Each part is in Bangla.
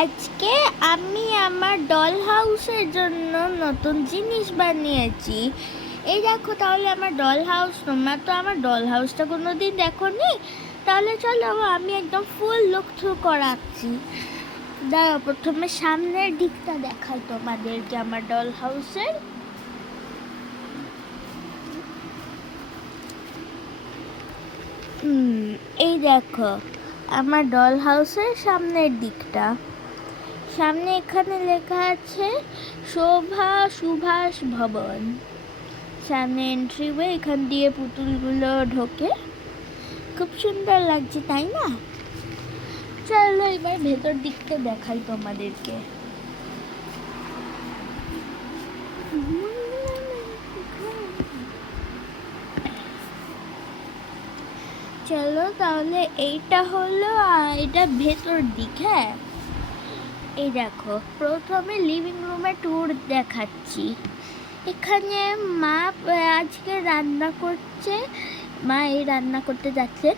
আজকে আমি আমার ডল হাউসের জন্য নতুন জিনিস বানিয়েছি। এই দেখো, তাহলে আমার ডল হাউস। তোমরা তো আমার ডল হাউসটা কোনোদিন দেখোনি, তাহলে চলো আমি একদম ফুল লুক থ্রু করাচ্ছি। দাঁড়াও, প্রথমে সামনের দিকটা দেখাই তোমাদেরকে আমার ডল হাউসের। এই দেখো আমার ডল হাউসের সামনের দিকটা। সামনে এখানে লেখা আছে শোভা সুভাষ ভবন। সামনে এন্ট্রিওয়ে, এখান দিয়ে পুতুলগুলো ঢোকে। খুব সুন্দর লাগছে, তাই না? চলো এবার ভেতর দিকটা দেখাই তোমাদেরকে। চলো তাহলে এইটা হলো, এটা ভেতর দিক। হ্যাঁ, এই দেখো, প্রথমে লিভিং রুমের ট্যুর দেখাচ্ছি। এখানে মা আজকে রান্না করছে। মা এই রান্না করতে যাচ্ছে।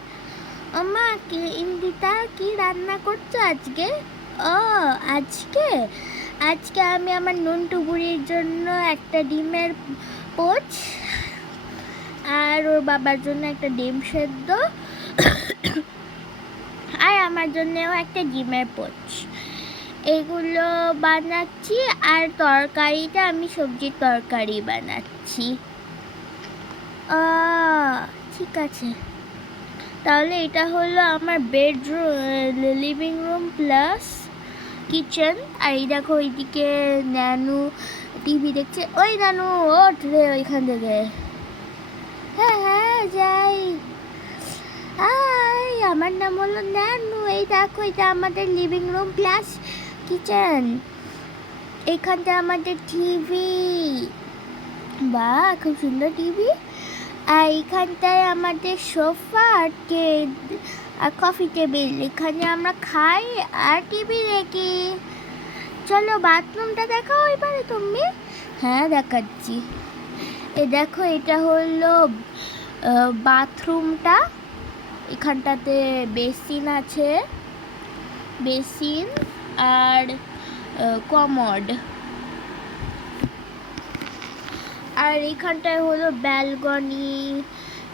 ও মা, কি ইন্দিতা, কি রান্না করছো আজকে? ও আজকে আজকে আমি আমার নুনটু বুড়ির জন্য একটা ডিমের পোচ, আর ওর বাবার জন্য একটা ডিম সেদ্ধ, আর আমার জন্যও একটা ডিমের পোচ, এগুলো বানাচ্ছি। আর তরকারিটা আমি সবজির তরকারি বানাচ্ছি। ঠিক আছে, তাহলে এটা হলো আমার bedroom, living room plus kitchen. আর এই দেখো, ওইদিকে নানু টিভি দেখছে। ওই নানু, ওঠ রে ওইখান থেকে। হ্যাঁ হ্যাঁ, যাই। হাই, আমার নাম হলো নানু। এই দেখো, এটা আমাদের লিভিং রুম প্লাস কিচেন। এখানটা আমাদের টিভি। বাহ, খুব সুন্দর টিভি। আর এখানটায় আমাদের সোফা আর কফি টেবিল। এখানে আমরা খাই আর টিভি দেখি। চলো বাথরুমটা দেখাও এবারে তুমি। হ্যাঁ, দেখাচ্ছি। এ দেখো, এটা হলো বাথরুমটা। এখানটাতে বেসিন আছে, বেসিন আর কমোড। আর এইখানটায় হলো ব্যালকনি।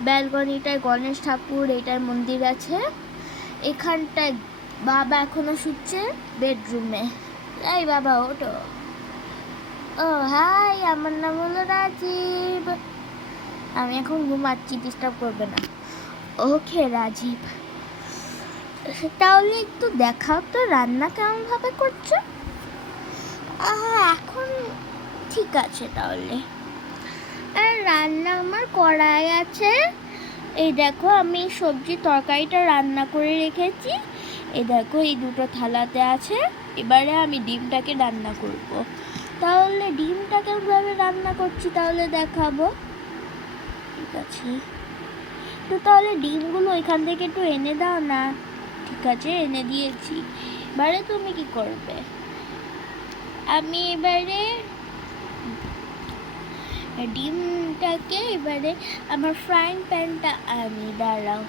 ব্যালকনিটায় গণেশ ঠাকুর, এটার মন্দির আছে। এখানটায় বাবা এখনো শুচ্ছে বেডরুমে। এই বাবা, ওঠো। ও হাই, আমার নাম হলো রাজীব। আমি এখন ঘুমাচ্ছি, ডিস্টার্ব করবে না। ওকে রাজীব, তাহলে একটু দেখাও তো রান্না কেমন ভাবে করছো। এখন ঠিক আছে তাহলে। আর রান্না আমার কড়াই আছে। এই দেখো, আমি সবজি তরকারিটা রান্না করে রেখেছি। এই দেখো, এই দুটো থালাতে আছে। এবারে আমি ডিমটাকে রান্না করব। তাহলে ডিমটা কেমনভাবে রান্না করছি তাহলে দেখাবো। ঠিক আছে, তো তাহলে ডিমগুলো এখান থেকে একটু এনে দাও না। ঠিক আছে, এনে দিয়েছি। এবারে তুমি কি করবে? আমি এবারে ডিমটাকে, এবারে আমার ফ্রাইং প্যানটা আনি। দাঁড়াও,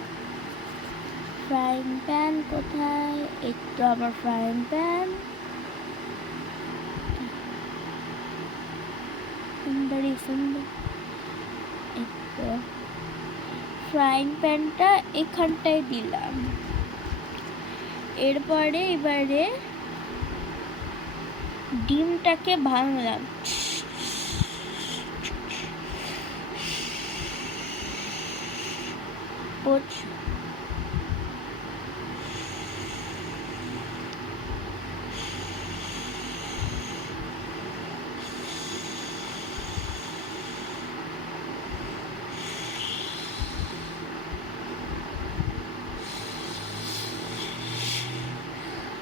ফ্রাইং প্যান কোথায়? এই তো আমার ফ্রাইং প্যান। সুন্দরী সুন্দর। এই তো ফ্রাইং প্যানটা এখানটায় দিলাম। এরপরে এবারে ডিমটাকে ভাঙলাম।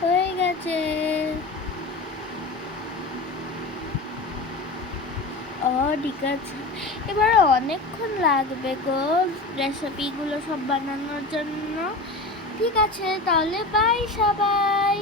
হয়ে গেছে। ঠিক আছে, এবারে অনেকক্ষণ লাগবে গো রেসিপিগুলো সব বানানোর জন্য। ঠিক আছে, তাহলে বাই সবাই।